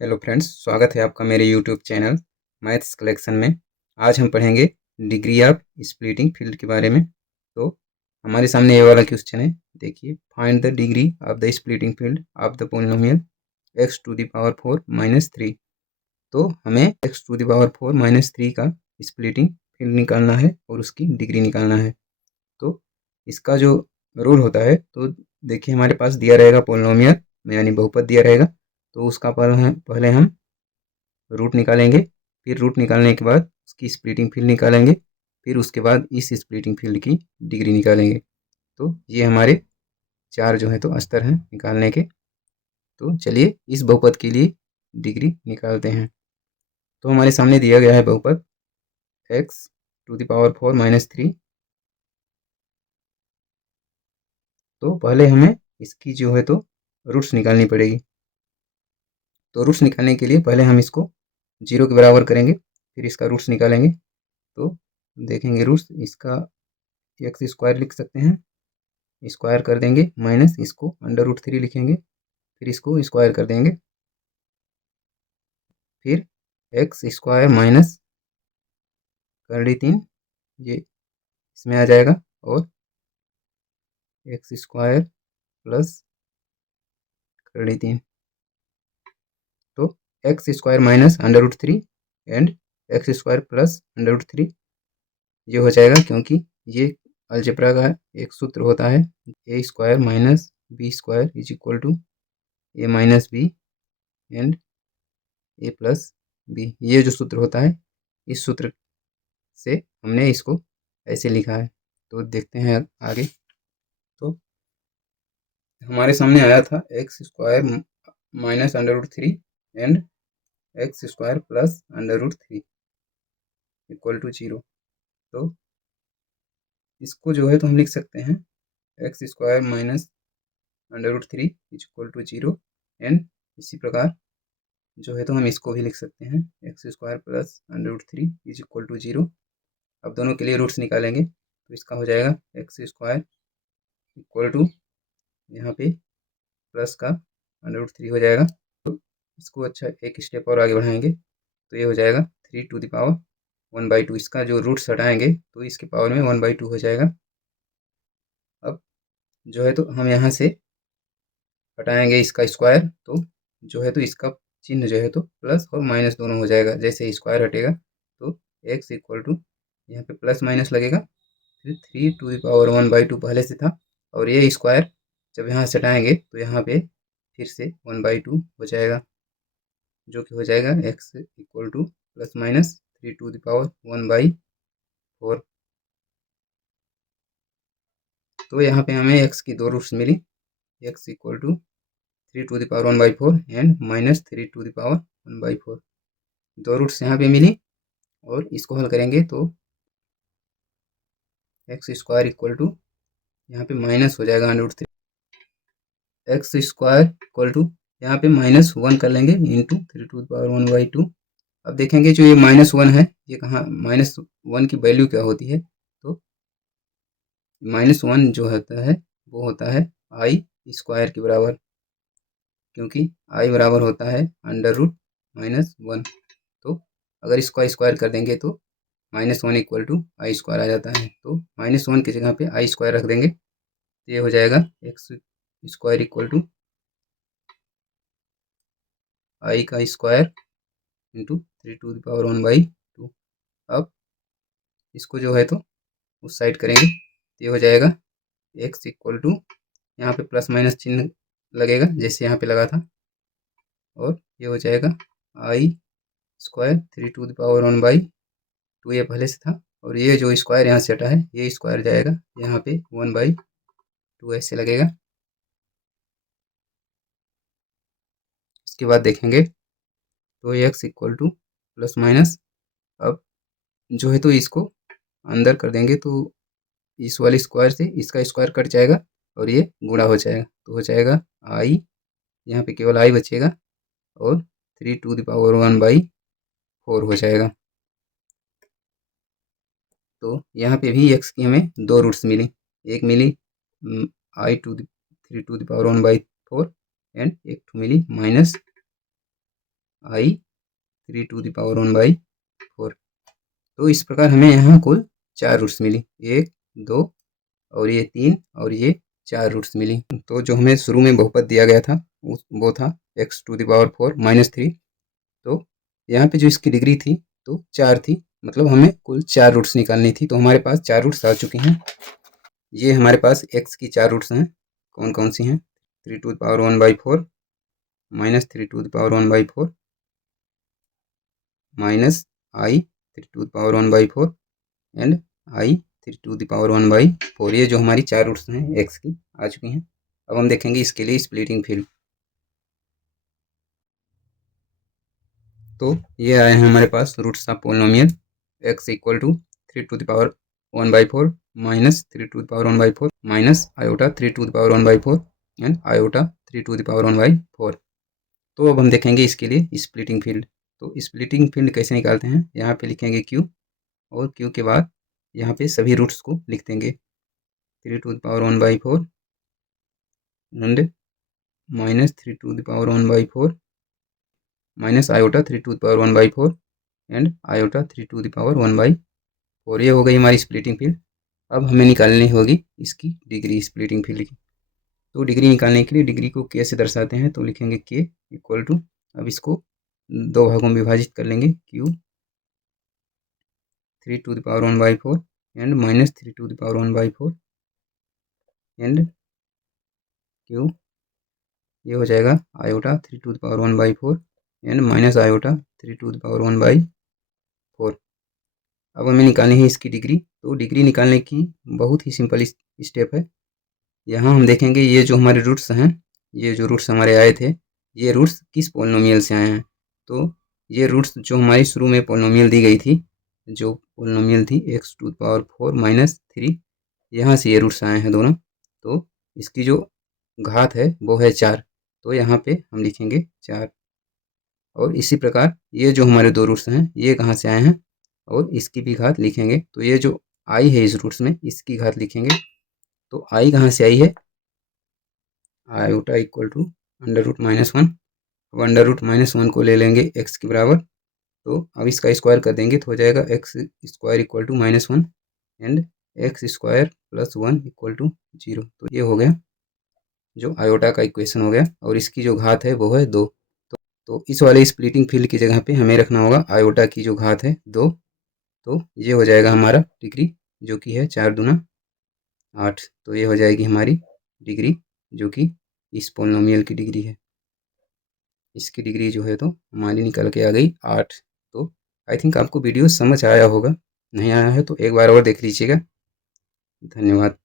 Hello friends, स्वागत है आपका मेरे यूट्यूब चैनल मैथ्स कलेक्शन में। आज हम पढ़ेंगे डिग्री ऑफ स्प्लिटिंग फील्ड के बारे में। तो हमारे सामने ये वाला क्वेश्चन है। देखिए, find the degree of the splitting field of the polynomial x to the power 4 minus 3। तो हमें x to the power 4 minus 3 का स्प्लिटिंग फील्ड निकालना है और उसकी डिग्री निकालना है। तो इसका जो रूल होता है, तो देखिए हमारे पास दिया रहेगा पोलिनोमियल यानी बहुपद दिया रहेगा। तो उसका पहले हम रूट निकालेंगे। फिर रूट निकालने के बाद उसकी स्प्लिटिंग फील्ड निकालेंगे। फिर उसके बाद इस स्प्लिटिंग फील्ड की डिग्री निकालेंगे। तो ये हमारे चार जो है तो स्तर हैं निकालने के। तो चलिए इस बहुपद के लिए डिग्री निकालते हैं। तो हमारे सामने दिया गया है बहुपद x to the power 4 minus 3। तो पहले हमें इसकी जो है तो रूट्स निकालनी पड़ेगी। तो रूट्स निकालने के लिए पहले हम इसको 0 के बराबर करेंगे, फिर इसका रूट्स निकालेंगे। तो देखेंगे रूट्स, इसका एक्स स्क्वायर लिख सकते हैं, स्क्वायर कर देंगे, माइनस इसको अंडर रूट 3 लिखेंगे, फिर इसको स्क्वायर कर देंगे, फिर एक्स स्क्वायर माइनस करड़ी 3 ये इसमें आ जाएगा, और एक्स स्क्वायर प्लस करड़ी 3। तो x square minus under root 3 and x square plus under root 3 ये हो जाएगा, क्योंकि ये अलजेब्रा का एक सूत्र होता है, a square minus b square is equal to a minus b and a plus b. ये जो सूत्र होता है, इस सूत्र से हमने इसको ऐसे लिखा है। तो देखते हैं आगे। तो हमारे सामने आया था x square minus under root 3 and x square plus under root 3 equal to 0। तो इसको जो है तो हम लिख सकते हैं x square minus under root 3 is equal to 0 and इसी प्रकार जो है तो हम इसको भी लिख सकते हैं x square plus under root 3 is equal to 0। अब दोनों के लिए रूट्स निकालेंगे, तो इसका हो जाएगा एक्स स्क्वायर इक्वल टू यहाँ पे प्लस का अंडर रूट 3 हो जाएगा। तो इसको अच्छा एक स्टेप और आगे बढ़ाएंगे, तो ये हो जाएगा 3 टू द पावर 1/2। इसका जो रूट्स हटाएंगे तो इसके पावर में 1/2 हो जाएगा। अब जो है तो हम यहाँ से हटाएंगे इसका स्क्वायर, तो जो है तो इसका चिन्ह जो है तो प्लस और माइनस दोनों हो जाएगा। जैसे स्क्वायर हटेगा तो एक्स इक्वल टू यहाँ पे प्लस माइनस लगेगा, फिर 3 टू द पावर 1/2 पहले से था, और ये स्क्वायर जब यहाँ से हटाएंगे तो यहाँ पे फिर से 1/2 हो जाएगा, जो कि हो जाएगा x equal to plus minus 3 to the power 1/4। तो यहाँ पे हमें एक्स की दो रूट्स मिली, x equal to 3 to the power 1/4 and minus 3 to the power 1/4। दो रूट्स यहाँ पे मिली, और इसको हल करेंगे तो एक्स स्क्वायर इक्वल टू यहाँ पे माइनस हो जाएगा under root 3, x square equal to यहाँ पे -1 कर लेंगे इंटू 3 टू द पावर 1/2। अब देखेंगे जो ये -1 है, ये कहाँ -1 की वैल्यू क्या होती है। तो -1 जो होता है वो होता है आई स्क्वायर के बराबर, क्योंकि आई बराबर होता है अंडर रूट -1। तो अगर इसको स्क्वायर कर देंगे तो -1 इक्वल टू आई स्क्वायर आ जाता है। तो -1 की जगह पे आई स्क्वायर रख देंगे, तो ये हो जाएगा x square equal to i का square into 3 to the power 1/2। अब इसको जो है तो उस साइड करेंगे, तो ये हो जाएगा एक्स इक्वल टू यहाँ पे प्लस माइनस चिन्ह लगेगा जैसे यहाँ पे लगा था, और ये हो जाएगा आई स्क्वायर 3 टू द पावर 1/2 ये पहले से था, और ये जो स्क्वायर यहाँ से हटा है ये स्क्वायर जाएगा यहाँ पे 1/2 ऐसे लगेगा। इसके बाद देखेंगे तो x equal to plus minus, अब जो है तो इसको अंदर कर देंगे, तो इस वाले स्क्वायर से इसका स्क्वायर कट जाएगा और ये गुणा हो जाएगा, तो हो जाएगा आई, यहाँ पे केवल आई बचेगा, और 3 टू द पावर 1/4 हो जाएगा। तो यहाँ पे भी एक्स की हमें दो रूट्स मिली, एक मिली i to 3 to the power 1/4 and एक मिली आई 3^1/4। तो इस प्रकार हमें यहाँ कुल 4 रूट्स मिली, 1, 2 और ये 3 और ये 4 रूट्स मिली। तो जो हमें शुरू में बहुपद दिया गया था वो था x⁴ -3। तो यहाँ पे जो इसकी डिग्री थी तो 4 थी, मतलब हमें कुल 4 रूट्स निकालनी थी। तो हमारे पास 4 रूट्स आ चुकी हैं। ये हमारे पास x की 4 रूट्स हैं। कौन कौन सी हैं? 3^1/4 -3^1/4 -i 3^1/4 एंड i 3^1/4। ये जो हमारी 4 रूट्स हैं x की आ चुकी हैं। अब हम देखेंगे इसके लिए स्प्लिटिंग फील्ड। तो ये आए हैं हमारे पास roots of polynomial x = 3^1/4 -3^1/4 -i 3^1/4 and i 3^1/4। तो अब हम देखेंगे इसके लिए स्प्लिटिंग फील्ड। तो स्प्लिटिंग फील्ड कैसे निकालते हैं? यहाँ पे लिखेंगे q और q के बाद यहाँ पे सभी रूट्स को लिख देंगे 3^1/4 एंड -3^1/4 -i 3^1/4 एंड i 3^1/4। ये हो गई हमारी स्प्लिटिंग फील्ड। अब हमें निकालनी होगी इसकी डिग्री स्प्लिटिंग फील्ड की। तो डिग्री निकालने के लिए डिग्री को k से दर्शाते हैं। तो लिखेंगे k = अब इसको 2 भागों में विभाजित कर लेंगे, q 3^1/4 एंड -3^1/4 एंड q ये हो जाएगा i 3^1/4 एंड -i 3^1/4। अब हमें निकालनी है इसकी डिग्री। तो डिग्री निकालने की बहुत ही सिंपल स्टेप है। यहाँ हम देखेंगे ये जो हमारे रूट्स हैं, ये जो रूट्स हमारे आए थे, ये रूट्स किस पोलिनोमियल से आए हैं। तो ये रूट्स जो हमारी शुरू में पोलिनोमियल दी गई थी, जो पोलिनोमियल थी x⁴ -3, यहाँ से ये रूट्स आए हैं दोनों। तो इसकी जो घात है वो है 4। तो यहाँ पे हम लिखेंगे 4। और इसी प्रकार ये जो हमारे 2 रूट्स हैं ये कहाँ से आए हैं और इसकी भी घात लिखेंगे। तो ये जो आई है इस रूट्स में, इसकी घात लिखेंगे। तो आई कहाँ से आई है? i = √-1। अब √-1 को ले लेंगे x के बराबर। तो अब इसका स्क्वायर कर देंगे तो हो जाएगा x² = -1 एंड x² + 1 = 0। तो ये हो गया जो आयोटा का इक्वेशन हो गया और इसकी जो घात है वो है 2। तो इस वाले स्प्लिटिंग फील्ड की जगह पे हमें रखना होगा आयोटा की जो घात है 2। तो ये हो जाएगा हमारा डिग्री, जो कि है 4 दूना 8। तो ये हो जाएगी हमारी डिग्री, जो कि इस पोलिनोमियल की डिग्री है। इसकी डिग्री जो है तो हमारी निकल के आ गई 8। तो आई थिंक आपको वीडियो समझ आया होगा। नहीं आया है तो एक बार और देख लीजिएगा। धन्यवाद।